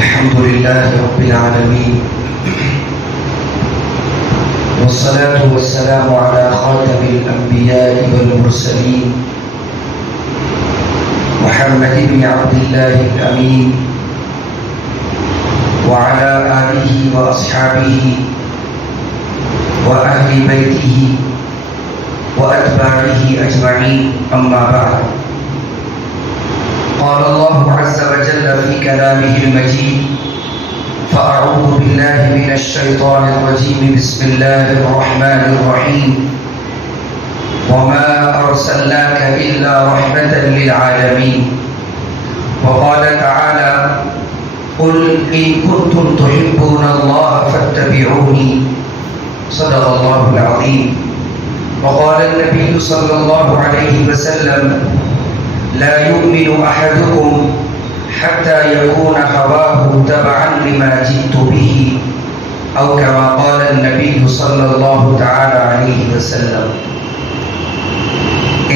الحمد لله رب العالمين، والصلاة والسلام على خاتم الأنبياء والمرسلين محمد بن عبد الله الأمين وعلى آله وأصحابه وأهل بيته وأتباعه أجمعين، أما بعد. قال الله عز وجل في كلامه المجيد: فأعوذ بالله من الشيطان الرجيم، بسم الله الرحمن الرحيم، وما أرسلناك إلا رحمة للعالمين. وقال تعالى: قل إن كنتم تحبون الله فاتبعوني. صدق الله العظيم. وقال النبي صلى الله عليه وسلم: لا يؤمن أحدكم حتى يكون هواه تبعا لما جئت به، أو كما قال النبي صلی اللہ تعالی علیہ وسلم.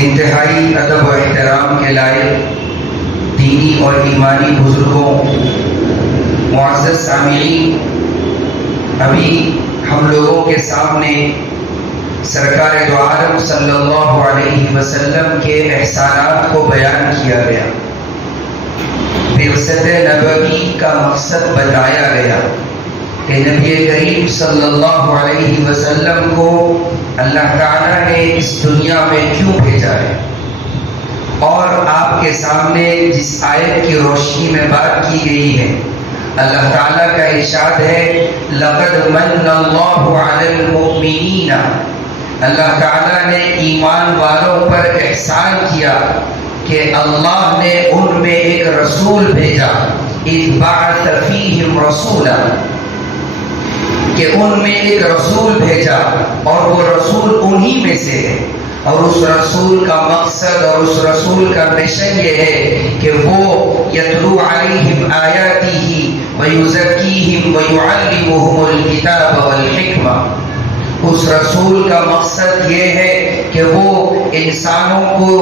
انتہائی ادب و احترام کے لائق دینی اور ایمانی بزرگوں، معزز سامعین، ابھی ہم لوگوں کے سامنے سرکار دو عالم صلی اللہ علیہ وسلم کے احسانات کو بیان کیا گیا، بعثت نبوی کا مقصد بتایا گیا کہ نبی کریم صلی اللہ علیہ وسلم کو اللہ تعالیٰ نے اس دنیا میں کیوں بھیجا ہے. اور آپ کے سامنے جس آیت کی روشنی میں بات کی گئی ہے، اللہ تعالیٰ کا ارشاد ہے: لقد من اللہ علی المؤمنین. اللہ تعالیٰ نے ایمان والوں پر احسان کیا کہ اللہ نے ان میں ایک رسول بھیجا، اذ بعث فیہم رسولا، کہ ان میں ایک رسول بھیجا، اور وہ رسول انہی میں سے ہے. اور اس رسول کا مقصد اور اس رسول کا مشن یہ ہے کہ وہ یتلو علیہم آیاتہ ویزکیہم ویعلمہم الکتاب والحکمہ. اس رسول کا مقصد یہ ہے کہ وہ انسانوں کو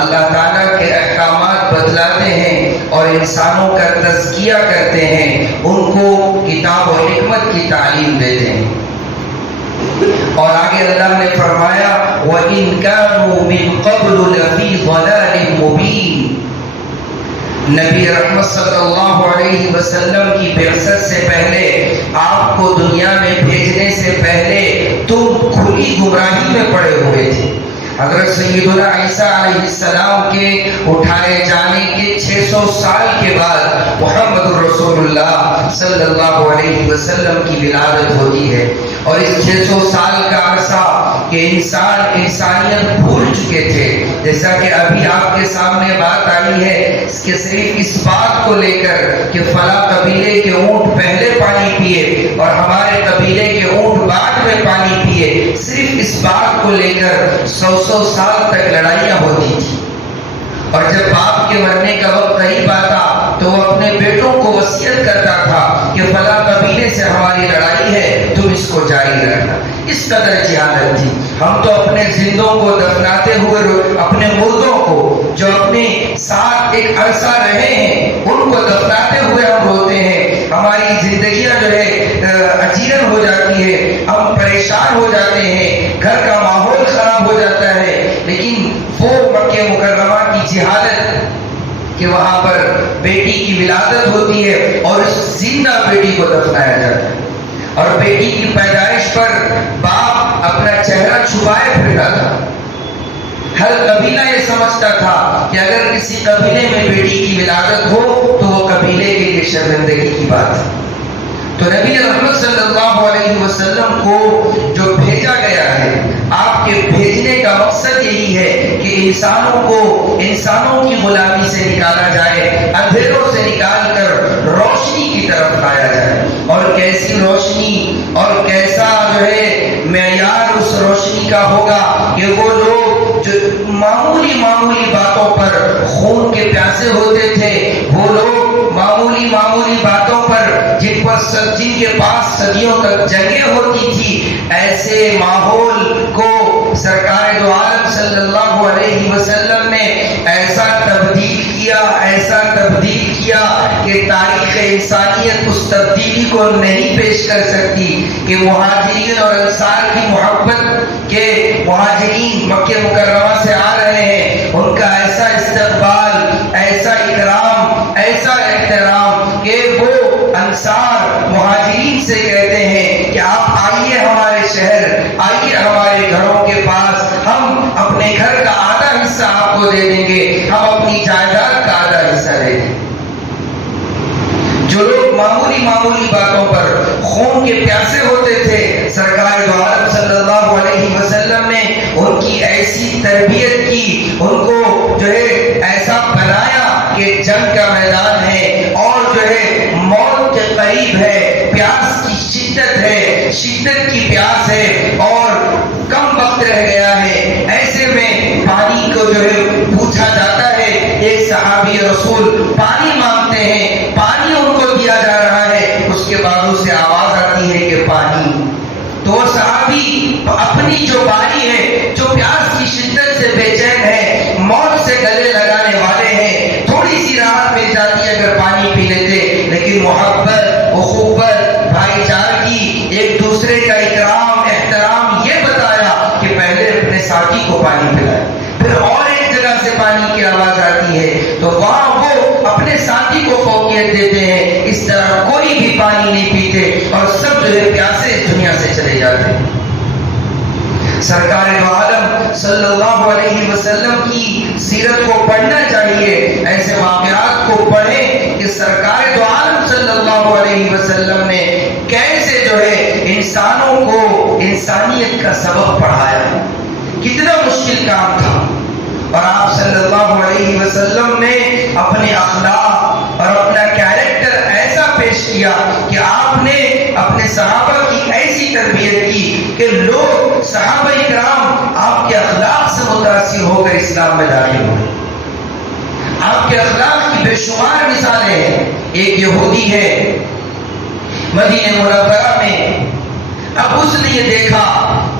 اللہ تعالیٰ کے احکامات بتلاتے ہیں اور انسانوں کا تزکیہ کرتے ہیں، ان کو کتاب و حکمت کی تعلیم دیتے ہیں. اور آگے اللہ نے فرمایا: وَإِن كَانُوا مِن قَبْلُ لَفِي ضَلَالٍ مُبِينٍ. نبی رحمت صلی اللہ علیہ وسلم کی بعثت سے پہلے، آپ کو دنیا میں بھیجنے سے پہلے تم کھلی گمراہی میں پڑے ہوئے تھے. حضرت سیدنا عیسیٰ علیہ السلام کے اٹھائے جانے کے 600 سال کے بعد محمد رسول اللہ صلی اللہ علیہ وسلم کی ولادت ہوتی ہے. اور اس 600 سال کا عرصہ کہ انسانیت بھول چکے تھے، جیسا کہ ابھی آپ کے سامنے بات آئی ہے کہ صرف اس بات کو لے کر کہ فلاں قبیلے کے اونٹ پہلے پانی پیے اور ہمارے قبیلے کے اونٹ بعد میں پانی پیے، صرف اس بات کو لے کر 100 سال تک لڑائیاں ہوتی تھی. اور جب باپ کے مرنے کا وقت قریب آتا تو وہ اپنے بیٹوں کو وصیت کرتا تھا کہ فلاں قبیلے سے ہماری لڑائی ہے، تم اس کو جاری رکھنا. اس قدر جہالت تھی. ہم تو اپنے زندوں کو دفناتے ہوئے، اپنے مردوں کو جو اپنے ساتھ ایک عرصہ رہے ہیں ان کو دفناتے ہوئے ہم روتے ہیں. ہماری زندگیاں جو ہے اجیرن ہو جاتی ہے، ہم پریشان ہو جاتے ہیں، گھر کا ماحول خراب ہو جاتا ہے. لیکن وہ مکہ مکرمہ کی جہالت کہ وہاں پر بیٹی کی ولادت ہوتی ہے اور اس زندہ بیٹی کو دفنایا جاتا ہے، اور بیٹی کی پیدائش پر باپ اپنا چہرہ چھپائے پھرتا تھا. ہر قبیلہ یہ سمجھتا تھا کہ اگر کسی قبیلے میں بیٹی کی ولادت ہو تو وہ قبیلے کے لیے شرمندگی کی بات ہے. تو نبی رحمت صلی اللہ علیہ وسلم کو جو بھیجا گیا ہے، آپ کے بھیجنے کا مقصد یہی ہے کہ انسانوں کی غلامی سے نکالا جائے، اندھیروں سے نکال کر روشنی کی طرف لایا جائے. اور کیسی روشنی اور کیسا جو ہے معیار اس روشنی کا ہوگا کہ وہ لوگ جو معمولی باتوں پر خون کے پیاسے ہوتے تھے، وہ لوگ معمولی باتوں پر جن کے پاس صدیوں تک جنگیں ہوتی تھی، ایسے ماحول کو سرکار دو عالم صلی اللہ علیہ وسلم نے ایسا تبدیل کیا کیا کہ تاریخ انسانیت اس تبدیلی کو نہیں پیش کر سکتی کہ مہاجرین اور انصار کی محبت کے مہاجرین مکہ مکرمہ سے آ رہے ہیں، ان کا ایسا استقبال، ایسا اکرام، ایسا احترام کہ وہ انصار مہاجرین سے کہتے ہیں کہ آپ آئیے ہمارے شہر، آئیے ہمارے گھروں کے پاس، ہم اپنے گھر کا آدھا حصہ آپ کو دے دیں گے، ہم اپنی جائیداد کا آدھا حصہ دے دیں گے۔ جو لوگ معمولی باتوں پر خون کے پیاسے ہوتے تھے، سرکار دو عالم صلی اللہ علیہ وسلم نے ان کی ایسی تربیت کی، ان کو جو ہے ایسا بنایا کہ جنگ کا میدان ہے اور جو ہے موت کے قریب ہے، پیاس کی شدت ہے، شدت کی پیاس ہے اور کم وقت رہ گیا ہے، ایسے میں پانی کو جو ہے پوچھا جاتا ہے، ایک صحابی رسول پانی مانگتے ہیں، پانی ان کو دیا جا رہا ہے، اس کے بعد سے آواز آتی ہے کہ پانی، تو وہ صحابی اپنی جو باری ہے، جو پیاس کی شدت سے بے چین ہے، موت سے گلے لگانے والے ہیں، تھوڑی سی راحت مل جاتی ہے اگر پانی پی لیتے، لیکن محبت، اخوت، بھائی چارگی، ایک دوسرے کا اکرام، احترام یہ بتایا کہ پہلے اپنے ساتھی کو پانی پلائے، پھر اور ایک جگہ سے پانی کی آواز آتی ہے تو وہاں وہ اپنے ساتھی کو فوقیت دیتے ہیں، اس طرح کوئی بھی پانی نہیں پیتے اور سب جو ہے پیاسے اس دنیا سے چلے جاتے ہیں۔ سرکار دو عالم صلی اللہ علیہ وسلم کی سیرت کو پڑھنا چاہیے، ایسے واقعات کو پڑھیں کہ سرکار دو عالم صلی اللہ علیہ وسلم نے کیسے جو ہے انسانوں کو انسانیت کا سبق پڑھایا، کتنا مشکل کام تھا، اور آپ صلی اللہ علیہ وسلم نے اپنے اخلاق اور اپنا کیریکٹر ایسا پیش کیا کہ آپ نے اپنے صحابہ کی ایسی تربیت کی کہ لوگ صحابہ کرام آپ کے اخلاق سے متاثر ہو کر اسلام میں داخل ہوئے۔ آپ کے اخلاق کی بے شمار مثالیں ہیں۔ ایک یہودی ہے مدینہ منورہ میں، اب اس نے یہ دیکھا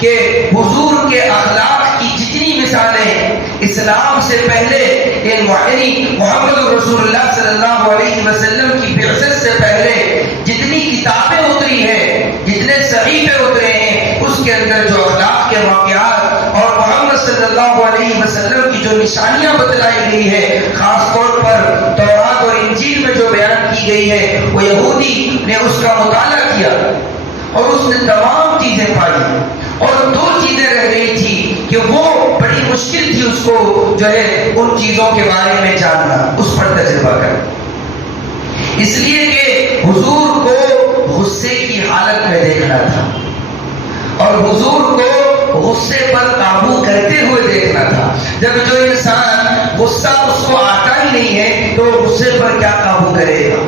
کہ حضور کے اخلاق کی جتنی مثالیں اسلام سے پہلے یعنی محمد رسول اللہ صلی اللہ علیہ وسلم کی بعثت سے پہلے جتنی کتابیں اتری ہیں، جتنے صحیفے اترے ہیں، اس کے اندر جو اخلاق کے واقعات اور محمد صلی اللہ علیہ وسلم کی جو نشانیاں بتلائی گئی ہے، خاص طور پر تورات اور انجیل میں جو بیان کی گئی ہے، وہ یہودی نے اس کا مطالعہ کیا اور اس نے تمام چیزیں پائی، اور دو چیزیں رہ گئی تھی کہ وہ بڑی مشکل تھی اس کو جو ہے ان چیزوں کے بارے میں جاننا، اس پر تجربہ کرنا، اس لیے کہ حضور کو غصے کی حالت میں دیکھنا تھا اور حضور کو غصے پر قابو کرتے ہوئے دیکھنا تھا۔ جب جو انسان غصہ اس کو آتا ہی نہیں ہے تو غصے پر کیا قابو کرے گا،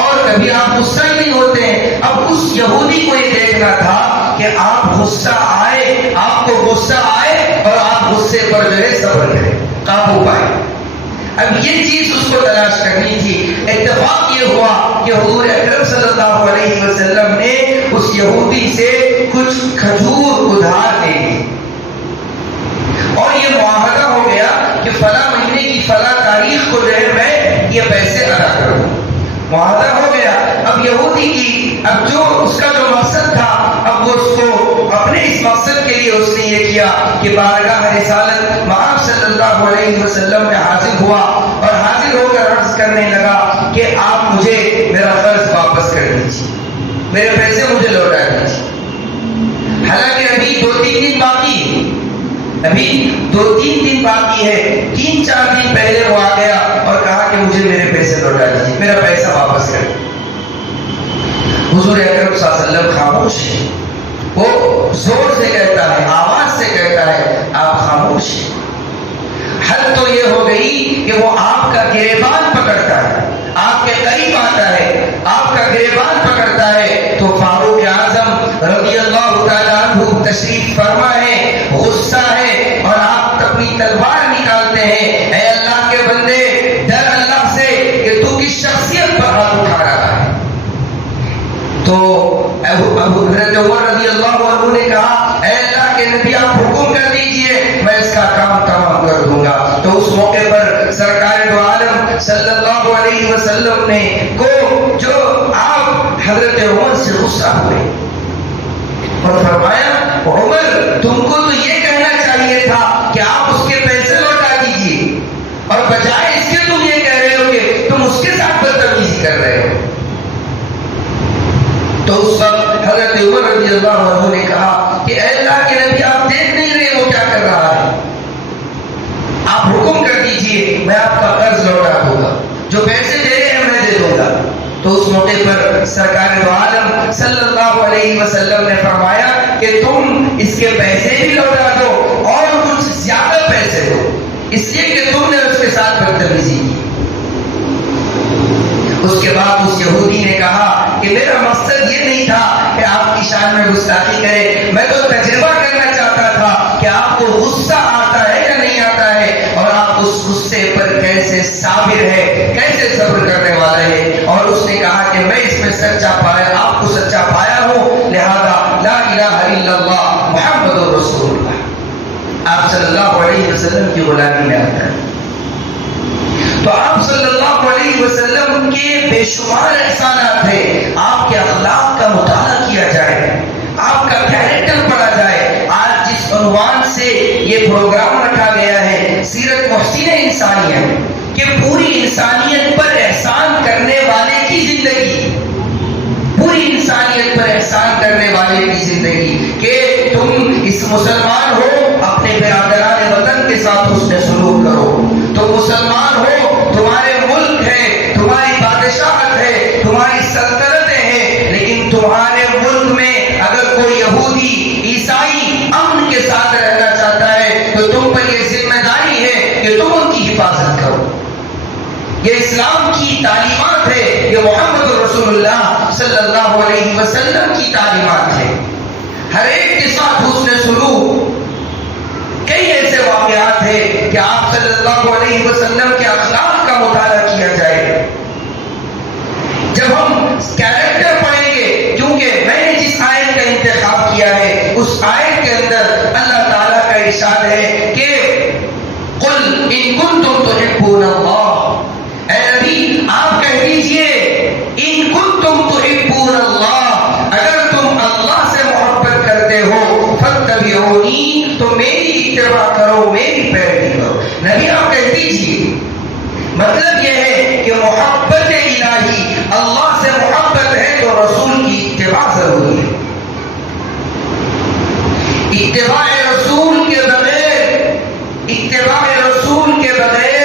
اور کبھی آپ غصہ ہی نہیں ہوتے ہیں۔ اب اس یہودی کو یہ دیکھنا تھا کہ آپ غصہ آئے، آپ کو غصہ آئے اور آپ غصے پر جو ہے صبر کریں، قابو پائیں۔ اب یہ چیز اس کو تلاش کرنی تھی۔ اتفاق یہ ہوا کہ حضور اکرم صلی اللہ علیہ وسلم نے اس یہودی سے کچھ کھجور ادھار لے لی اور یہ معاہدہ ہو گیا کہ فلاں مہینے کی فلاں تاریخ کو جو ہے میں یہ پیسے ادا کروں، معاہدہ ہو گیا۔ اب یہودی کی اب جو اس کا جو مقصد تھا، اب وہ اس کو اپنے اس مقصد کے لیے اس نے یہ کیا کہ بارگاہ رسالت محمد صلی اللہ علیہ وسلم میں حاضر ہوا اور حاضر ہو کر عرض کرنے لگا کہ آپ مجھے میرا قرض واپس کر دیجیے، میرے پیسے مجھے لوٹا دیجیے۔ حالانکہ ابھی 2-3 دن باقی ہے، ابھی 2-3 دن باقی ہے، 3-4 دن پہلے وہ آ گیا اور کہا کہ مجھے میرے پیسے لوٹا دیجیے، میرا پیسہ واپس کر دیجیے۔ حضور اکرم صلی اللہ علیہ وسلم خاموش ہے، وہ زور سے کہتا ہے، آواز سے کہتا ہے آپ خاموش ہیں۔ حد تو یہ ہو گئی کہ وہ آپ کا گریبان پکڑتا ہے، آپ کے قریب آتا ہے، آپ کا گریبان پکڑتا ہے تو فاروق اعظم رضی اللہ تعالیٰ عنہ تشریف فرما ہے، غصہ ہے اور آپ اپنی تلوار نکالتے ہیں، اے اللہ کے بندے ڈر اللہ سے کہ تو کس شخصیت پر ہاتھ اٹھا رہا ہے۔ تو ابو حضرت عمر رضی اللہ عنہ نے کہا اے اللہ کے نبی آپ حکم کر دیجئے میں اس کا کام تمام کر دوں گا۔ تو اس موقع پر سرکار دو عالم صلی اللہ علیہ وسلم نے کو جو آپ حضرت عمر سے غصہ ہوئے اور فرمایا عمر تم کو تو یہ کہنا چاہیے تھا کہ آپ اس کے پیسے لوٹا دیجیے، اور بجائے اس کے تم یہ کہہ رہے ہو کہ تم اس کے ساتھ بدتمیزی کر رہے ہو۔ تو اس وقت حضرت عمر رضی اللہ عنہ نے کہا کہ اے اللہ کے نبی آپ دیکھ نہیں رہے وہ کیا کر رہا ہے، آپ حکم کر دیجئے میں آپ کا قرض لوٹا دوں گا، جو پیسے دے رہے ہیں میں دے دوں گا۔ تو اس موقع پر سرکار دو عالم صلی اللہ علیہ وسلم نے فرمایا کہ تم اس کے پیسے بھی لوٹا دو اور کچھ زیادہ پیسے دو، اس لیے کہ تم نے اس کے ساتھ بدتمیزی کی۔ اس کے بعد اس یہودی نے کہا کہ میرا مقصد یہ نہیں تھا کہ آپ کی شان میں گستاخی کرے، میں تو تجربہ کرنا چاہتا تھا کہ آپ کو غصہ آتا ہے یا نہیں آتا ہے، اور آپ اس غصے پر کیسے صابر ہے، کیسے صبر کرنے والا ہے۔ اور اس نے کہا کہ میں اس میں سچا پایا، آپ کو سچا پایا ہوں، لہذا لا الہ الا اللہ محمد رسول اللہ، آپ صلی اللہ علیہ وسلم کی غلامی میں آتا ہے۔ تو آپ صلی اللہ علیہ وسلم کے بے شمار احسانات ہیں، آپ کے اخلاق کا مطالعہ کیا جائے، آپ کا کیریکٹر پڑھا جائے۔ آج جس عنوان سے یہ پروگرام رکھا گیا ہے سیرت محسن انسانیت، کہ پوری انسانیت پر احسان کرنے والے کی زندگی، پوری انسانیت پر احسان کرنے والے کی زندگی، کہ تم اس مسلمان ہو اپنے برادران وطن کے ساتھ حسن سلوک کرو، تم مسلمان ہو تمہارے ملک ہے، تمہاری بادشاہت ہے، تمہاری سلطنتیں ہیں، لیکن تمہارے ملک میں اگر کوئی یہودی عیسائی امن کے ساتھ رہنا چاہتا ہے تو تم پر یہ ذمہ داری ہے کہ تم ان کی حفاظت کرو۔ یہ اسلام کی تعلیمات ہے، یہ محمد رسول اللہ صلی اللہ علیہ وسلم کی تعلیمات ہے۔ ہر ایک کے ساتھ حسن سلوک۔ کئی ایسے واقعات ہیں کہ آپ صلی اللہ علیہ وسلم کے اخلاق کا مطالعہ کیا جائے۔ جب ہم کیریکٹر پڑھیں گے، کیونکہ میں نے جس آیت کا انتخاب کیا ہے اس آیت کے اندر اللہ تعالیٰ کا ارشاد ہے کہ قل ان کنتم تحبون اللہ، اے نبی آپ کہہ دیجئے ان کنتم تحبون اللہ، اگر تم اللہ سے محبت کرتے ہو فاتبعونی، تو میری اتباع کرو، میری پیروی کرو۔ نبی آپ کہہ دیجئے، مطلب یہ ہے کہ محبت الہی، اللہ سے محبت ہے تو رسول کی اتباع ضروری ہے۔ اتباع رسول کے بغیر، اتباع رسول کے بغیر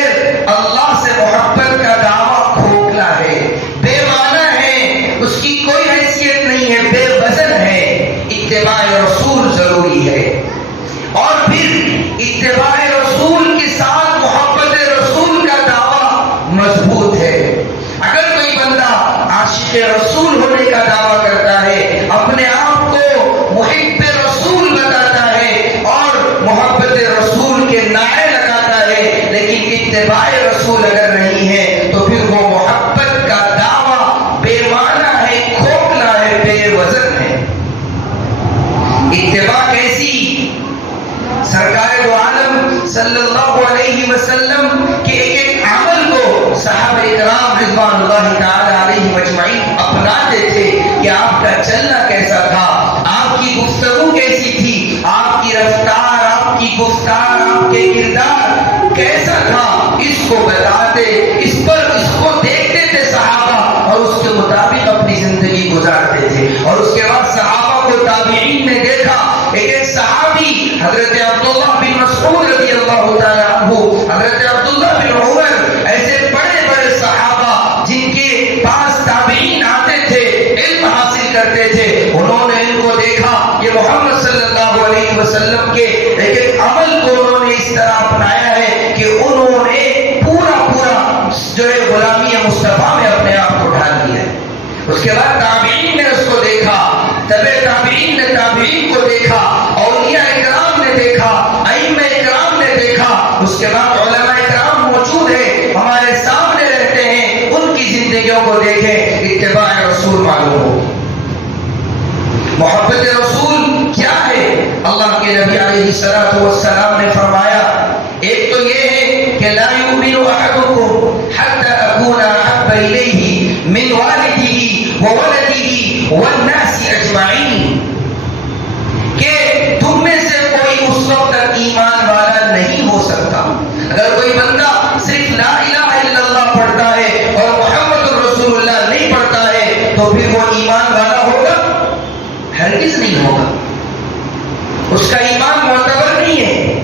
اللہ سے محبت کا دعویٰ کھوکھلا ہے، بے معنی ہے، اس کی کوئی حیثیت نہیں ہے، بے وزن ہے۔ اتباع رسول ضروری ہے، اور پھر اتباع رسول کے ساتھ محبت رسول کا دعویٰ مضبوط ہے۔ اگر کوئی بندہ عاشق رسول ہونے کا دعویٰ کرتا ہے، اپنے آپ کو محب رسول بتاتا ہے اور محبت رسول کے نعرے لگاتا ہے، لیکن اتباع رسول اگر نہیں ہے تو پھر وہ محبت کا دعویٰ بے معنی ہے، کھوکھلا ہے، بے وزن ہے۔ اتباع کیسی؟ سرکار دو عالم صلی اللہ علیہ وسلم کے ایک ایک عمل کو صحابہ کرام رضوان اللہ تعالی علیہ مجمعین اپناتے تھے کہ آپ کا چلنا کیسا تھا، آپ کی گفتگو کیسی تھی، آپ کی رفتار، آپ کی گفتار، آپ کے کردار کیسا تھا، اس کو بتاتے، اس کو دیکھتے تھے صحابہ اور اس کے مطابق اپنی زندگی گزارتے تھے۔ اور اس کے بعد صحابہ کو تابعین نے دیکھا، ایک ایک صحابی حضرت عبداللہ بن مسعود رضی اللہ تعالیٰ عنہ، حضرت عبداللہ بن عمر، ایسے بڑے بڑے صحابہ جن کے پاس تابعین آتے تھے، علم حاصل کرتے تھے، انہوں نے ان کو دیکھا، یہ محمد صلی اللہ علیہ وسلم کے ایک ایک عمل کو انہوں نے اس طرح اپنایا ہے کہ انہوں نے پورا جو ہے غلامی مصطفیٰ میں اپنے آپ کو ڈال دیا۔ اس کے بعد تابعین نے اس کو دیکھا، تبع تابعین نے تابعین کو دیکھا، اولیاء اکرام نے دیکھا، ائمہ اکرام نے دیکھا، اس کے بعد علماء اکرام موجود ہیں، ہمارے سامنے رہتے ہیں، ان کی زندگیوں کو دیکھیں، اتباع رسول معلوم ہو۔ محبت رسول کیا ہے؟ اللہ کے نبی علیہ الصلوۃ والسلام نے فرمایا، ایک تو یہ ہے کہ لا یؤمن احدکم حتی اکون احب الیہ من والده وولده والناس اجمعین، کہ تم میں سے کوئی اس وقت تک ایمان والا نہیں ہو سکتا۔ اگر کوئی بندہ صرف لا الہ الا اللہ پڑھتا ہے اور محمد رسول اللہ نہیں پڑھتا ہے تو پھر وہ ایمان والا ہوگا؟ ہرگز نہیں ہوگا۔ اس کا ایمان معتبر نہیں ہے،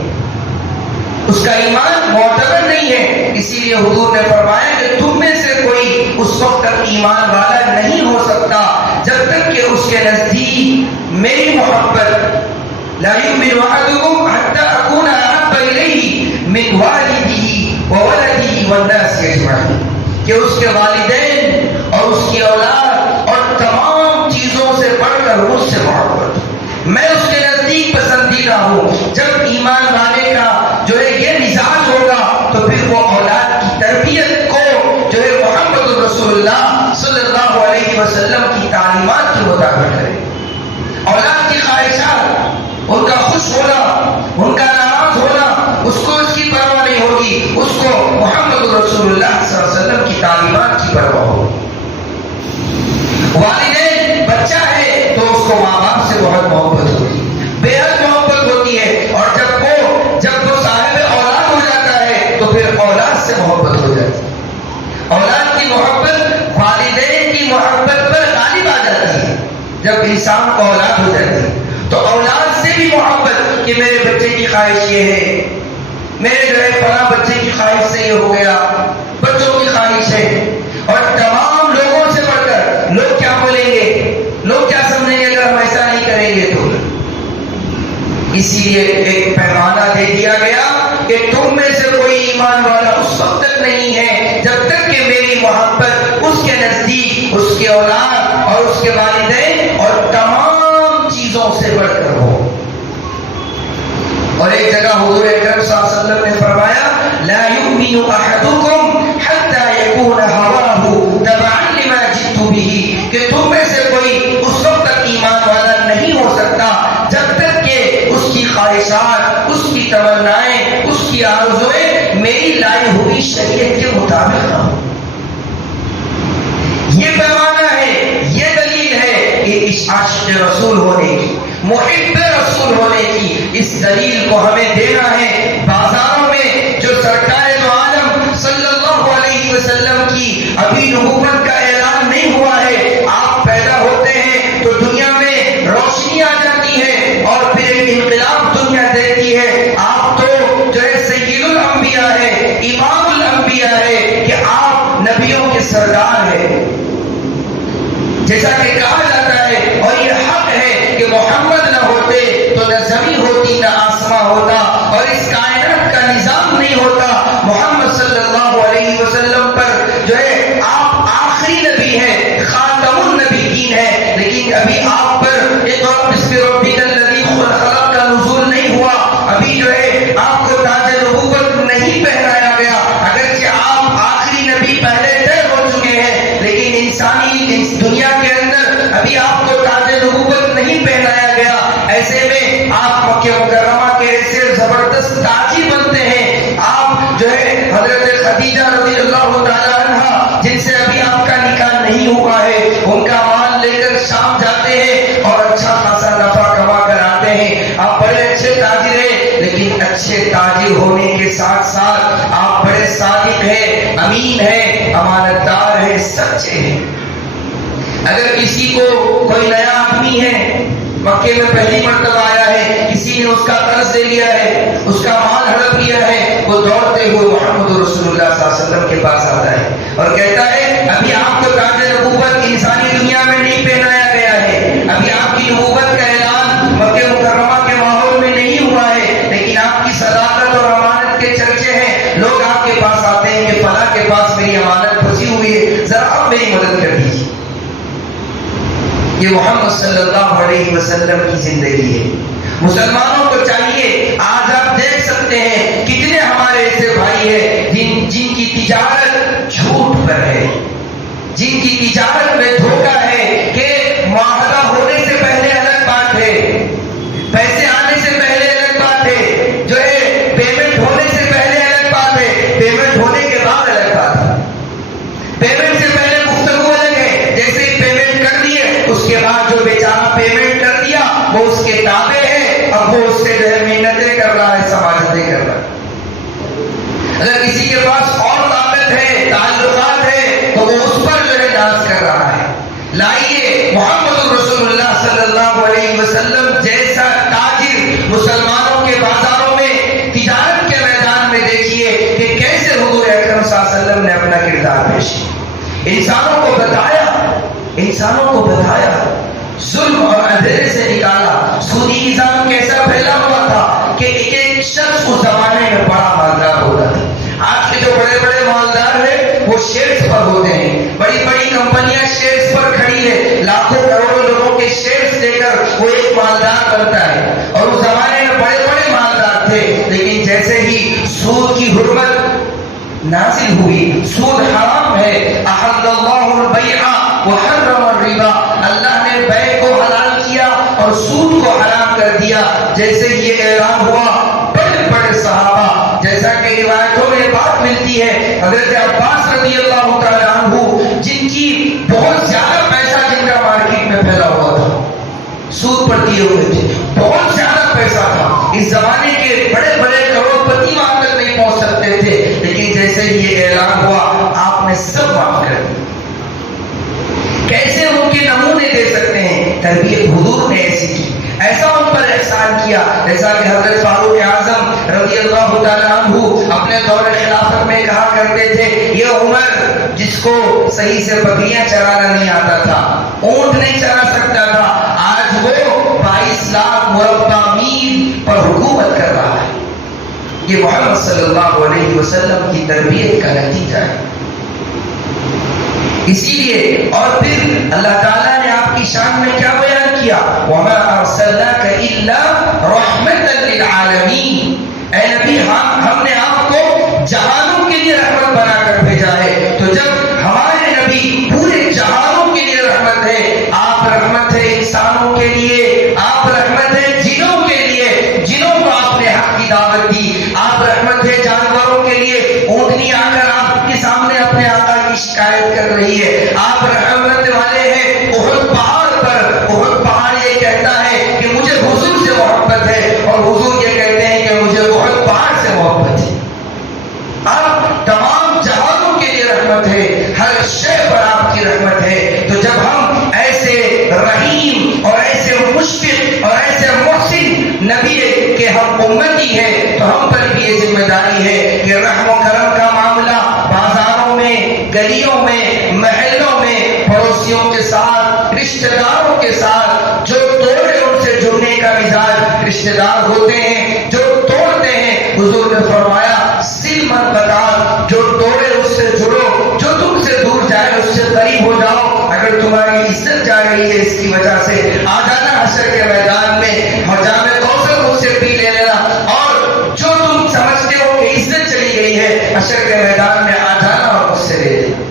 اس کا ایمان معتبر نہیں ہے۔ اسی لیے حضور نے فرمایا کہ تم میں سے کوئی اس وقت تک ایمان والا نہیں ہو سکتا جب تک کہ اس کے نزدیک میری محبت، لا یؤمن احدکم حتی اکون احب الیہ من والدہ وولدہ والناس اجمعین، کہ اس کے والدین اور اس کی اولاد اور تمام چیزوں سے بڑھ کر مجھ سے محبت، میں اس کے نزدیک پسندیدہ ہوں۔ جب ایمان والے کا جو ہے یہ مزاج ہوگا تو پھر وہ اولاد کی تربیت کو جو ہے محمد رسول اللہ صلی اللہ علیہ وسلم کی تعلیمات کے مطابق کرے۔ اولاد کی خواہشات، ان کا خوش ہونا، ان کا ناراض ہونا، اس کو اس کی پرواہ نہیں ہوگی، اس کو محمد رسول اللہ صلی اللہ علیہ وسلم کی تعلیمات کی پرواہ ہوگی۔ والدین بچہ ہے تو اس کو ماں باپ سے بہت محبت ہوتی ہے، بے حد محبت ہوتی ہے، اور جب وہ صاحب اولاد ہو جاتا ہے تو پھر اولاد سے محبت ہو جاتی ہے۔ اولاد کی محبت والدین کی محبت پر غالب آ جاتی ہے۔ جب انسان کو اولاد ہو جاتی ہے تو اولاد سے بھی محبت، کہ میرے بچے کی خواہش یہ ہے، میرے جو ہے فلاں بچے کی خواہش سے یہ ہو گیا، بچوں کی خواہش ہے، اور تمام لوگوں سے بڑھ کر لوگ کیا بولیں گے، لوگ کیا سمجھیں گے اگر ہم ایسا نہیں کریں گے تو۔ اسی لیے ایک پیمانہ دے دیا گیا کہ تم میں سے کوئی ایمان والا اس وقت تک نہیں ہے جب تک کہ میری محبت اس کے نزدیک اس کے اولاد اور اس کے والدین اور تمام چیزوں سے بڑھ کر ہو۔ اور ایک جگہ حضور اکرم صلی اللہ علیہ وسلم نے فرمایا لا یؤمن احدکم حتی یکون ہواہ تبعا لما جئت بہ، کہ تم میں سے کوئی اس وقت تک ایمان والا نہیں ہو سکتا جب تک کہ اس کی خواہشات، اس کی تمنائیں، اس کی آرزوئیں میری لائی ہوئی شریعت کے مطابق نہ ہو۔ یہ پیمانہ ہے، یہ دلیل ہے کہ اس عاشق رسول ہونے کی، محب رسول ہونے کی اس دلیل کو ہمیں دینا ہے۔ بازاروں میں جو سرکار دو عالم صلی اللہ علیہ وسلم کی ابھی نبوت کا اعلان نہیں ہوا ہے، آپ پیدا ہوتے ہیں تو دنیا میں روشنی آ جاتی ہے اور پھر ایک انقلاب دنیا دیتی ہے۔ آپ تو جو ہے سید الانبیاء ہے، امام الانبیاء ہے، کہ آپ نبیوں کے سردار ہیں، جیسا کہ کہا جاتا ہے، اور یہ حق ہے کہ محمد نہ ہوتے تو نہ زمین ہوتی نہ آسمان ہوتا، اور اس کائنات کا نظام نہیں ہوتا۔ محمد صلی اللہ علیہ وسلم پر جو ہے آپ آخری نبی ہیں، خاتم النبیین ہیں، لیکن ابھی آپ پر اقرأ باسم ربک الذی خلق کا نزول نہیں ہوا، ابھی جو ہے آپ کو تاج نبوت نہیں پہنایا گیا، اگرچہ آپ آخری نبی پہلے طے ہو چکے ہیں، لیکن انسانی دنیا کے اندر ابھی آپ کو تاج نبوت نہیں پہنایا گیا۔ ایسے میں آپ مکہ مکرمہ کے ایسے زبردست تاجی بنتے ہیں، آپ جو ہے حضرت خدیجہ رضی اللہ تعالی عنہ جن سے ابھی آپ کا نکاح نہیں ہوا ہے، ان کا مال لے کر شام جاتے ہیں اور اچھا خاصا نفع کما کر آتے ہیں۔ آپ بڑے اچھے تاجر ہیں، لیکن اچھے تاجر ہونے کے ساتھ ساتھ آپ بڑے صادق ہیں، امین ہیں، امانت دار ہیں، سچے ہیں۔ اگر کسی کو کوئی نیا آدمی ہے، مکے میں پہلی مرتبہ آیا ہے، کسی نے اس کا قرض لے لیا ہے، اس کا مال ہڑپ لیا ہے، وہ دوڑتے ہوئے محمد رسول اللہ صلی اللہ علیہ وسلم کے پاس آتا ہے اور کہتا ہے ابھی آپ کو تاج نبوت انسانی دنیا میں نہیں پہنایا گیا ہے، ابھی آپ کی نبوت کا اعلان مکہ مکرمہ کے ماحول میں نہیں ہوا ہے، لیکن آپ کی صداقت اور امانت کے چرچے ہیں، لوگ آپ کے پاس آتے ہیں کہ فلاں کے پاس میری امانت پھنسی ہوئی ہے، ذرا آپ میری مدد کر دیجیے۔ یہ محمد صلی اللہ علیہ وسلم کی زندگی ہے۔ مسلمانوں کو چاہیے، آج آپ دیکھ سکتے ہیں کتنے ہمارے ایسے بھائی ہیں جن کی تجارت جھوٹ پر ہے، جن کی تجارت میں دھوکہ ہے، کہ معاہدہ ہونے سے پہلے الگ بات ہے، پیسے آنے سے پہلے الگ بات ہے، جو ہے پیمنٹ ہونے سے پہلے الگ بات ہے، پیمنٹ ہونے کے بعد الگ بات ہے، پیمنٹ سے پہلے گفتگو اب وہ اس سے جو ہے محنتیں کر رہا ہے، سماجتیں کر رہا ہے۔ اگر کسی کے پاس اور طاقت ہے، تعلقات ہے، تو وہ اس پر جو ہے ناز کر رہا ہے۔ لائیے محمد رسول اللہ صلی اللہ علیہ وسلم جیسا تاجر مسلمانوں کے بازاروں میں، تجارت کے میدان میں دیکھیے کہ کیسے حضور اکرم صلی اللہ علیہ وسلم نے اپنا کردار پیش کیا۔ انسانوں کو بتایا، ظلم اور اندھیرے سے نکالا۔ سودی نظام کیسا پھیلا ہوا تھا کہ ایک شخص اس زمانے میں بڑا مالدار ہوتا تھا۔ آج کے جو بڑے بڑے مالدار ہیں وہ شیئرز پر ہوتے ہیں، بڑی بڑی کمپنیاں شیئرز پر کھڑی ہے، لاکھوں کروڑوں لوگوں کے شیئرز دے کر وہ ایک مالدار بنتا ہے۔ اور اس زمانے میں بڑے بڑے مالدار تھے، لیکن جیسے ہی سود کی حرمت نازل ہوئی، سود حرام ہے، احل اللہ البیع وحرم الربا، اللہ نے بیع کو حلال کیا اور سود کو حرام کر دیا۔ جیسے یہ اعلان ہوا، بڑے بڑے صحابہ، جیسا کہ روایتوں میں بات ملتی ہے، حضرت عباس رضی اللہ تعالیٰ عنہ جن کی بہت زیادہ پیسہ جن کا مارکیٹ میں پھیلا ہوا تھا، سود پر دیے ہوئے تھے، بہت زیادہ پیسہ تھا، اس زمانے کے بڑے بڑے کروڑ پتی وہاں تک نہیں پہنچ سکتے تھے، لیکن جیسے یہ اعلان ہوا آپ نے سب معاف کر دیا۔ کیسے ان کے نمونے دے سکتے ہیں؟ تربیت حضور نے ایسی کی، ایسا ان پر احسان کیا، جیسا کہ حضرت فاروق اعظم رضی اللہ تعالیٰ عنہ اپنے دور خلافت میں کہا کرتے تھے، یہ عمر جس کو صحیح سے بکریاں چرانا نہیں آتا تھا، اونٹ نہیں چرا سکتا تھا، آج وہ 22 لاکھ مربع میل پر حکومت کر رہا ہے۔ یہ محمد صلی اللہ علیہ وسلم کی تربیت کا نتیجہ ہے۔ اسی لیے اور پھر اللہ تعالیٰ نے آپ کی شان میں کیا بیان کیا؟ وَمَا أَرْسَلْنَاكَ إِلَّا رَحْمَةً لِلْعَالَمِينَ، اے نبی ہم نے آپ کو جہانوں کے لیے رحمت بنا کر بھیجا ہے۔ تو جب ہمارے نبی پورے جہانوں کے لیے رحمت ہے، آپ رحمت ہے انسانوں کے لیے، آپ رحمت ہے جنوں کے لیے، جنوں کو آپ نے حق کی دعوت دی، آپ رحمت ہے جانوروں کے لیے، اونٹنی آ کر آپ کے سامنے اپنے آقا کی شکایت کر رہی ہے، آپ رحمت والے ہیں احد پہاڑ پر، احد پہاڑ یہ کہتا ہے کہ مجھے حضور سے محبت ہے، اور حضور یہ کہتے ہیں کہ مجھے احد پہاڑ سے محبت ہے۔ آپ تمام جہانوں کے لیے رحمت ہے، ہر شے پر آپ کی رحمت ہے۔ تو جب ہم ایسے رحیم اور ایسے مشفق اور ایسے محسن نبی کے ہم امتی ہیں، تو ہم پر بھی یہ ذمہ داری ہے کہ رحم و کرم کا معاملہ بازاروں میں، گلیوں میں، محلوں میں، پڑوسیوں کے ساتھ، رشتہ داروں کے ساتھ، جو توڑے ان سے جڑنے کا مزاج رشتہ دار ہوتے ہیں، جو توڑتے ہیں، حضور نے فرمایا سل من بتا، جو توڑے اس سے جڑو، جو تم سے دور جائے اس سے قریب ہو جاؤ۔ اگر تمہاری عزت جا رہی ہے اس کی وجہ سے، آ جانا حشر کے میدان میں، جام کوثر مجھ سے پی لے لینا، اور جو تم سمجھتے ہو کہ عزت چلی گئی ہے حشر کے میدان میں آ جانا اور مجھ سے لے لینا۔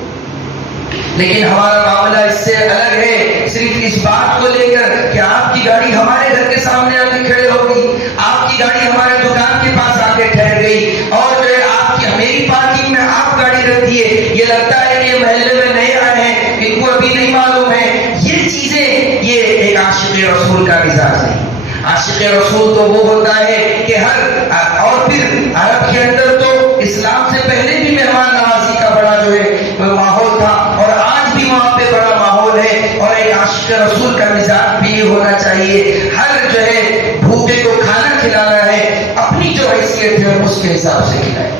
لیکن ہمارا معاملہ اس سے الگ ہے، صرف اس بات کو لے کر کہ آپ کی گاڑی ہمارے گھر کے سامنے آ کے کھڑے ہوگی، آپ کی گاڑی ہمارے دکان کے پاس آ کے ٹھہر گئی، اور جو ہے آپ کی میری پارکنگ میں آپ گاڑی رکھ دیے، یہ لگتا ہے کہ یہ محلے میں نئے آئے ہیں، ان کو ابھی نہیں معلوم ہے۔ یہ چیزیں، یہ ایک عاشق رسول کا مزاج نہیں۔ عاشق رسول تو وہ ہوتا ہے کہ اور پھر عرب کے اندر تو اسلام سے پہلے بھی مہمان نوازی کا بڑا جو ہے ماحول تھا، اور آج بھی وہاں پہ بڑا ماحول ہے، اور ایک عاشق رسول کا مزاج بھی ہونا چاہیے۔ ہر جو ہے بھوکے کو کھانا کھلانا ہے، اپنی جو حیثیت ہے اس کے حساب سے کھلائے۔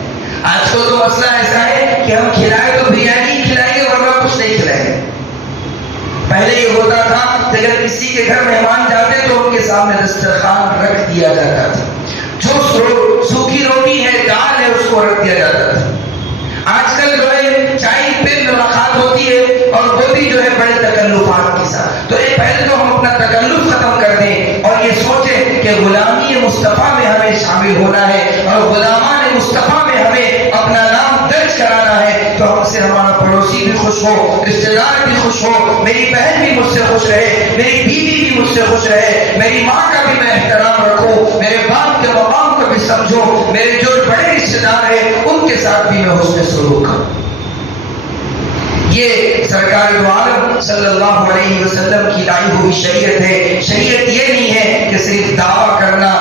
آج کل تو مسئلہ ایسا ہے کہ ہم کھلائے تو بریانی کھلائیں گے ورنہ کچھ نہیں کھلائیں گے۔ پہلے یہ ہوتا تھا کہ اگر کسی کے گھر مہمان جاتے تو ان کے سامنے دسترخوان رکھ دیا جاتا تھا، جو سوکھی روٹی ہے، دال ہے، اس کو رکھ دیا جاتا تھا۔ آج کل جو ہے چائے پہ ملاقات ہوتی ہے، اور وہ بھی جو ہے بڑے تکلفات کے ساتھ۔ تو یہ پہلے تو ہم اپنا تکلف ختم کر دیں اور یہ سوچیں کہ غلامی مصطفیٰ میں ہمیں شامل ہونا ہے، اور غلامان مصطفیٰ میں ہمیں اپنا نام درج کرانا ہے، تو ہم سے ہمارا پڑوسی بھی خوش ہو، رشتہ دار بھی خوش ہو، میری بہن بھی مجھ سے خوش رہے، میری بیوی بھی مجھ سے خوش رہے، میری ماں کا بھی میں احترام رکھوں، میرے باپ کے مقام کو بھی سمجھو، میرے جو بڑے رشتہ دار ہیں ان کے ساتھ بھی میں حسن سلوک کروں۔ یہ سرکار دو عالم صلی اللہ علیہ وسلم کی لائی ہوئی شریعت ہے۔ شریعت یہ نہیں ہے کہ صرف دعویٰ کرنا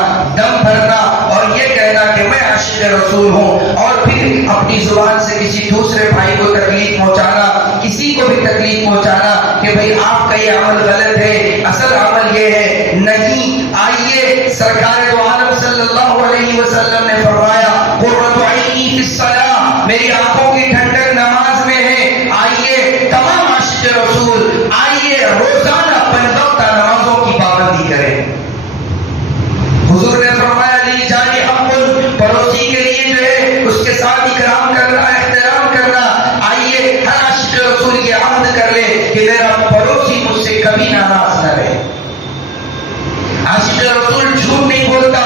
رسول ہوں اور پھر اپنی زبان سے کسی دوسرے بھائی کو تکلیف پہنچانا، کسی کو بھی تکلیف پہنچانا کہ بھئی آپ کا یہ عمل غلط ہے، اصل عمل یہ ہے، نہیں۔ آئیے سرکار دو عالم صلی اللہ علیہ وسلم نے فرمایا قرۃ عینی فی الصلاۃ، میری آنکھوں کی ٹھنڈک نماز میں ہے۔ آئیے تمام عاشق رسول آئیے روزانہ 5 وقت نمازوں کی پابندی کریں۔ حضور نے فرمایا لی جانے حق، پڑوسی کے لیے جو ہے اس کے ساتھ اکرام کرنا، احترام کرنا۔ آئیے ہر عاشق رسول یہ عہد کر لے کہ میرا پڑوسی مجھ سے کبھی ناراض نہ رہے۔ عاشق رسول جھوٹ نہیں بولتا،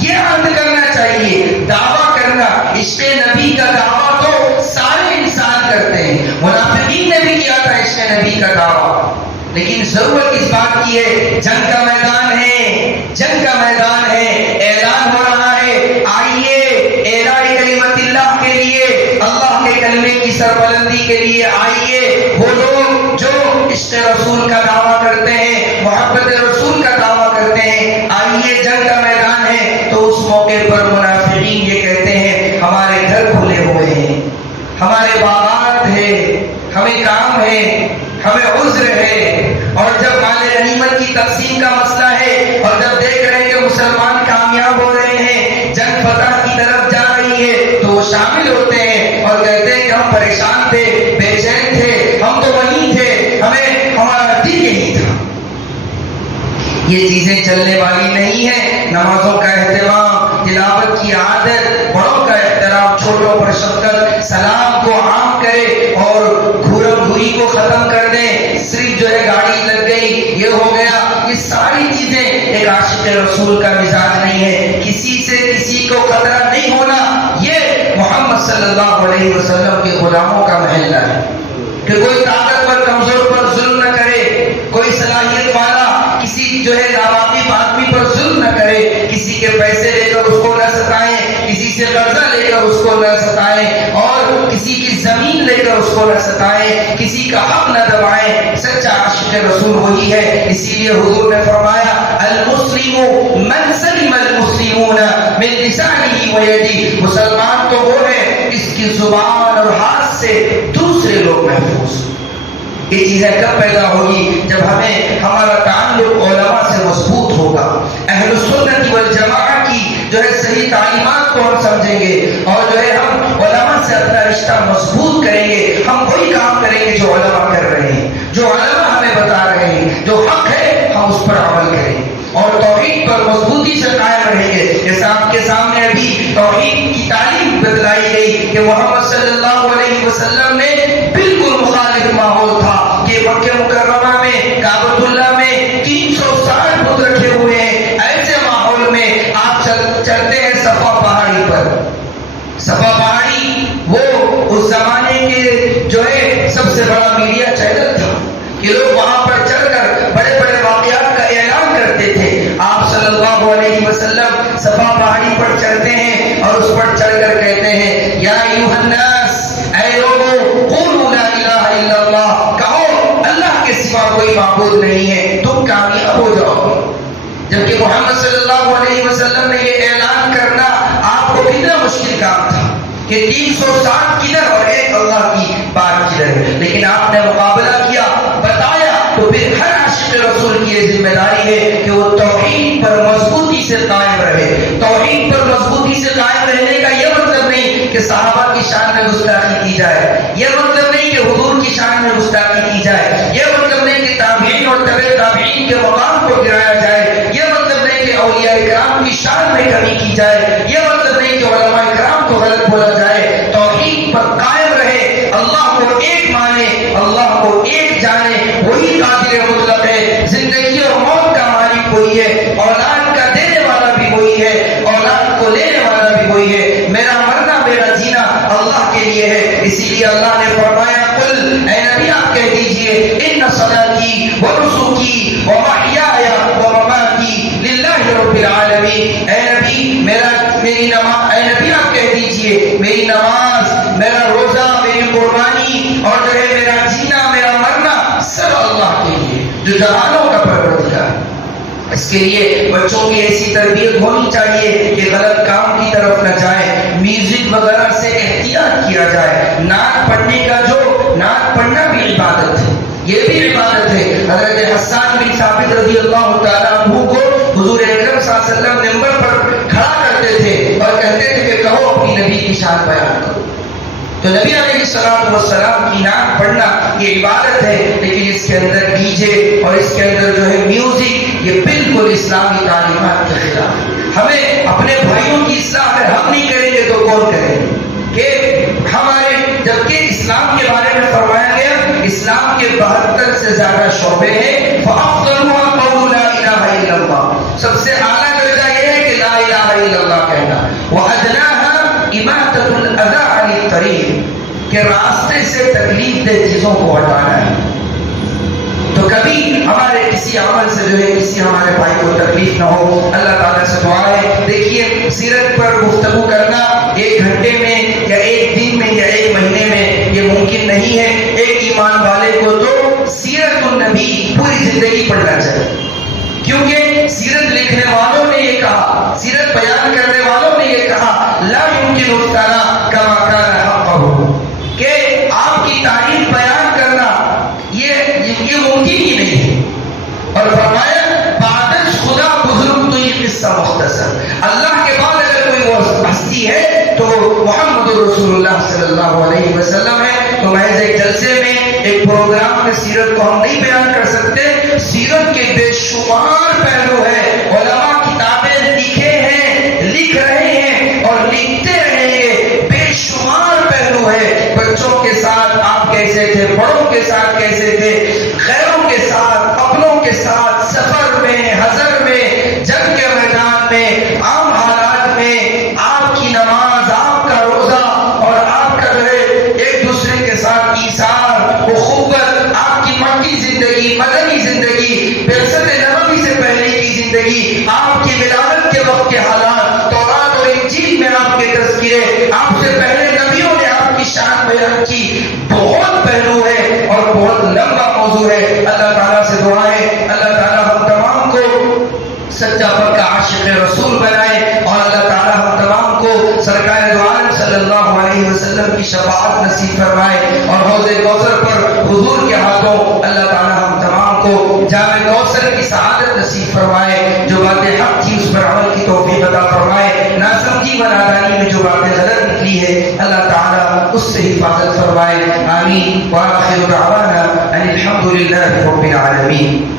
یہ عہد کرنا چاہیے۔ دعویٰ کرنا، عشق نبی کا دعویٰ تو سارے انسان کرتے ہیں، منافقین نے بھی کیا تھا عشق نبی کا دعویٰ، لیکن ضرورت اس بات کی ہے، جنگ کا میدان ہے، جنگ کا میدان ہے، اعلان ہو رہا ہے۔ آئیے اعلاء کلمت اللہ کے لیے، اللہ کے کلمے کی سربلندی کے لیے آئیے۔ وہ لوگ جو عشق رسول کا دعویٰ کرتے ہیں، محبت رسول کا دعویٰ کرتے ہیں، آئیے جنگ کا میدان ہے۔ تو اس موقع پر منافقین یہ کہتے ہیں ہمارے گھر کھلے ہوئے ہیں، ہمارے باغات ہیں، ہمیں کام ہے، ہمیں عذر ہے۔ اور جب مال غنیمت کی تقسیم کا مسئلہ ہے اور جب دیکھ رہے ہیں کہ مسلمان کامیاب ہو رہے ہیں، جنگ فتح کی طرف جا رہی ہے، تو وہ شامل ہوتے ہیں اور کہتے ہیں کہ ہم پریشان تھے، بے چین تھے، ہم تو وہیں تھے، ہمارا دل یہی تھا۔ یہ چیزیں چلنے والی نہیں ہیں۔ نمازوں کا اہتمام، تلاوت کی عادت، بڑوں کا احترام، چھوٹوں پر شفقت، سلام کو عام کرے اور گھورم گھوری کو ختم کر دیں۔ صرف جو ہے گاڑی لگ گئی، یہ ہو گیا، یہ ساری چیزیں ایک عاشق رسول کا مزاج نہیں ہے۔ کسی سے کسی کو خطرہ نہیں ہونا، یہ محمد صلی اللہ علیہ وسلم کے غلاموں کا محلہ ہے کہ کوئی طاقتور کمزور پر ظلم نہ کرے، کوئی صلاحیت والا کسی جو ہے ناواقف آدمی پر ظلم نہ کرے، کسی کے پیسے لے کر اس کو نہ ستائیں، کسی سے قرضہ لے کر اس کو نہ ستائیں، اور کسی کی زمین لے کر اس کو نہ ستائیں، کسی کا حق نہ دبائیں۔ سچا عاشق رسول وہی ہے۔ اسی لیے حضور نے فرمایا المسلم من سلم المسلمون من لسانه ويده، مسلمان تو وہ ہے اس کی زبان اور ہاتھ سے دوسرے لوگ محفوظ۔ یہ چیزیں کب پیدا ہوگی؟ جب ہمارا تعلق علماء سے مضبوط ہوگا، اہل سنت والجماعہ کی جو ہے صحیح تعلیمات کو ہم سمجھیں گے اور جو ہے ہم علماء سے اپنا رشتہ مضبوط کریں گے۔ ہم وہی کام کریں گے جو علماء کر رہے ہیں، جو علماء ہمیں بتا رہے ہیں، جو حق ہے ہم اس پر عمل کریں گے اور توحید پر مضبوطی سے قائم رہیں گے۔ جیسے آپ کے سامنے ابھی توحید کی تعلیم بتلائی گئی کہ محمد صلی اللہ علیہ وسلم میں بالکل مخالف ماحول تھا کہ مکہ مکرمہ میں کعبۃ اللہ میں 360 بت رکھے ہوئے ہیں۔ ایسے ماحول میں آپ چلتے ہیں صفا پہاڑی پر۔ صفا پہاڑی وہ اس زمانے کے جو ہے سب سے بڑا میڈیا چینل تھا کہ لوگ وہاں پر چڑھ کر بڑے بڑے واقعات کا اعلان کرتے تھے۔ آپ صلی اللہ علیہ وسلم صفا پہاڑی پر چڑھتے ہیں اور اس پر چڑھ کر کہتے ہیں یا ایھا الناس، اے لوگوں، قولوا لا الہ الا اللہ، کہو اللہ کے سوا کوئی معبود نہیں ہے، تم کامیاب ہو جاؤ۔ جبکہ محمد صلی اللہ علیہ وسلم نے یہ اعلان کرنا آپ کو کتنا مشکل کام تھا کہ 360 کدھر اور ایک اللہ کی بات کدھر ہے، لیکن آپ نے مقابلہ کیا، بتایا۔ تو پھر ہر عاشق رسول کی یہ ذمہ داری ہے کہ وہ توحید پر مضبوطی سے قائم رہے۔ توحید پر مضبوطی سے قائم رہنے کا یہ مطلب نہیں کہ صحابہ کی شان میں گستاخی کی جائے، یہ مطلب نہیں کہ حضور کی شان میں گستاخی کی جائے، یہ مطلب نہیں کہ تابعین اور تبع تابعین کے مقام کو گرایا جائے، یہ مطلب نہیں کہ اولیاء کرام کی شان میں کمی کی جائے، یہ مطلب نہیں کہ علماء کرام کو غلط بولا جائے۔ توحید پر قائم رہے، اللہ کو ایک مانے، اللہ کو ایک جانے، وہی قادر مطلق ہے۔ زندگی اور موت کا مالک وہی ہے، اولاد کا دینے والا بھی وہی ہے، اولاد کو لینے والا بھی وہی ہے۔ میرا مرنا میرا جینا اللہ کے لیے ہے۔ اسی لیے اللہ نے فرمایا قل، اے نبی آپ کہہ دیجئے ان صلاتی ونسکی ومحیای ومماتی للہ رب العالمین۔ اے نبی میری نماز، اے نبی آپ کہہ دیجئے میری نماز، میرا روزہ، میری قربانی اور جو ہے میرا جینا، میرا مرنا سب اللہ کے لیے جو جہانوں کا پروردگار ہے۔ اس کے لیے بچوں کی ایسی تربیت ہونی چاہیے کہ غلط کام کی طرف نہ جائیں۔ میوزک وغیرہ سے احتیاط کیا جائے. نعت پڑھنے کا نعت پڑھنا بھی عبادت ہے, یہ بھی عبادت ہے. حضرت حسان بن ثابت رضی اللہ تعالیٰ عنہ کو حضور اکرم صلی اللہ علیہ وسلم منبر پر کھڑا کرتے تھے اور کہتے تھے کہ کہو اپنی نبی کی شان بیان کرو. تو نبی علیہ السلام کی نعت پڑھنا یہ عبادت ہے, لیکن اس کے اندر ڈی جے اور اس کے اندر جو ہے میوزک, یہ بالکل اسلامی تعلیمات کے خلاف ہے. ہمیں اپنے بھائیوں کی اصلاح اگر ہم نہیں کریں گے تو کون کریں گے؟ کہ ہمارے, جبکہ اسلام کے بارے میں فرمایا گیا اسلام کے 72 سے زیادہ شعبے ہیں. فَأَفْضَلُهَا قَوْلُ لَا إِلَٰهَ إِلَّا اللَّهُ, سب سے اعلیٰ درجہ یہ ہے کہ لا الہ الا اللہ کہنا. وَأَدْنَاهَا إِمَاطَةُ الْأَذَىٰ عَنِ الطَّرِيقِ, کہ راستے سے تکلیف دہ چیزوں کو ہٹانا ہے. تو کبھی ہمارے کسی عمل سے جو ہے کسی ہمارے بھائی کو تکلیف نہ ہو. اللہ تعالیٰ سے دعا ہے. دیکھیے سیرت پر گفتگو کرنا 1 گھنٹے میں یا 1 دن میں یا 1 مہینے میں یہ ممکن نہیں ہے. ایک ایمان والے کو تو سیرت النبی پوری زندگی پڑھنا چاہیے, کیونکہ سیرت لکھنے والوں نے یہ کہا, سیرت بیان کرنے والوں نے یہ کہا لا يمكن الثناء كما كان حقه, کہ آپ کی تعریف بیان کرنا یہ ممکن ہی نہیں ہے. اور فرمایا بعد خدا بزرگ تو یہ قصہ مختصر, اللہ کے بعد اگر کوئی ہستی ہے تو محمد رسول اللہ صلی اللہ علیہ وسلم ہے. تو محض ایک جلسے میں ایک پروگرام میں سیرت کو ہم نہیں بیان کر سکتے. سیرت کے بے شمار پہلو ہیں, علماء کتابیں لکھے ہیں, لکھ رہے ہیں اور لکھتے رہیں گے. بے شمار پہلو ہے. بچوں کے ساتھ آپ کیسے تھے, بڑوں کے ساتھ کیسے تھے, غیروں کے ساتھ, اپنوں کے ساتھ, سفر میں, حضر میں, جنگ کے میدان میں, عام حالات میں, آپ کی نماز, آپ کا روزہ اور آپ کا جو ہے ایک دوسرے کے ساتھ ایثار, اخوت, آپ کی مکی زندگی, مدنی زندگی, بعثت نبوی سے پہلے کی زندگی, آپ کی ولادت کے وقت کے حالات, تورات اور انجیل میں آپ کے تذکرے, آپ سے پہلے نبیوں نے آپ کی شان بیان کی. بہت پہلو ہے اور بہت لمبا موضوع ہے. اللہ تعالیٰ سے دعا ہے اللہ تعالیٰ ہم تمام کو سچا پکا عاشق رسول بنائے, اور اللہ تعالیٰ ہم تمام کو سرکار دو عالم صلی اللہ علیہ وسلم کی شفاعت نصیب فرمائے, اور حوض کوثر پر حضور کے ہاتھوں اللہ تعالیٰ ہم تمام کو جام کوثر کی سعادت نصیب فرمائے. جو باتیں حق تھی اس پر عمل کی توفیق عطا فرمائے. ناسمجھی و نادانی میں جو باتیں غلط نکلی ہے اللہ تعالیٰ اس سے حفاظت فرمائے. آمین. وآخر دعوانا ان الحمد للہ رب العالمین.